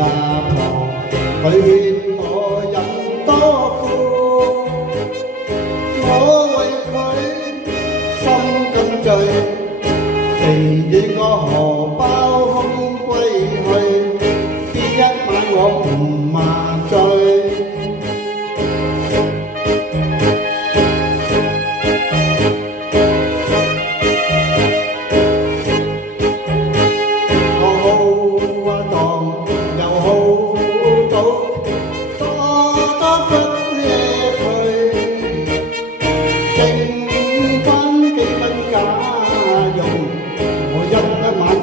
阿婆，佢勸我飲多苦，我為佢心更醉，寧願個荷包空歸去，邊一晚我唔麻醉。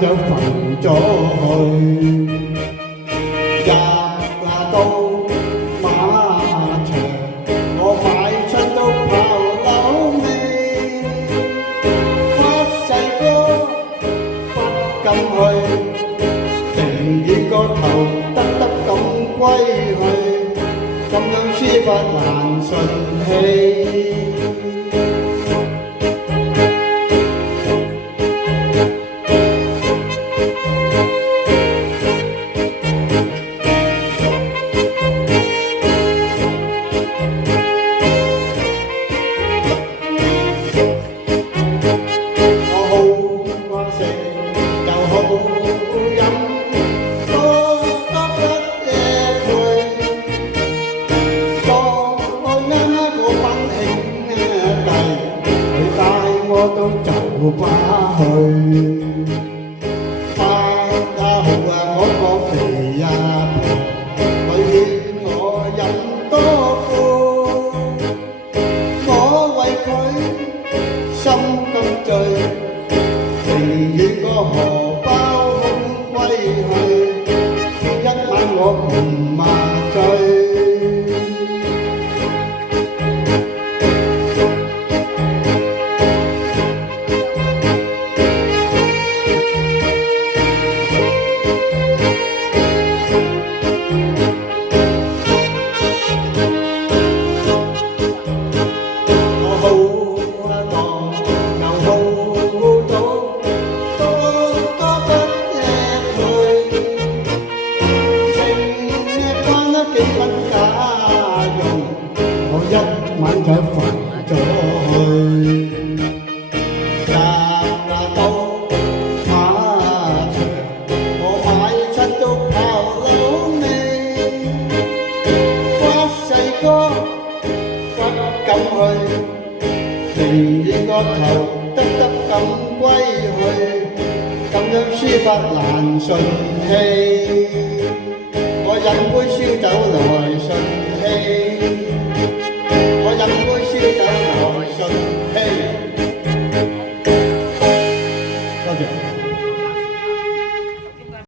就浮咗去，入到馬場，我買出都炮樓尾，發誓過不敢去，寧願個頭得咁歸去，咁樣抒發難順氣。都走吧去，阿豪啊，我個肥阿婆，佢勸我飲多苦，我為佢心更醉，寧願個荷包空歸去，一晚我唔麻醉。晚就浮咗去，入到馬場，我買出都炮樓尾，發誓過不敢去，寧願個頭得咁歸去，咁樣抒發難順氣，我飲杯燒酒來順。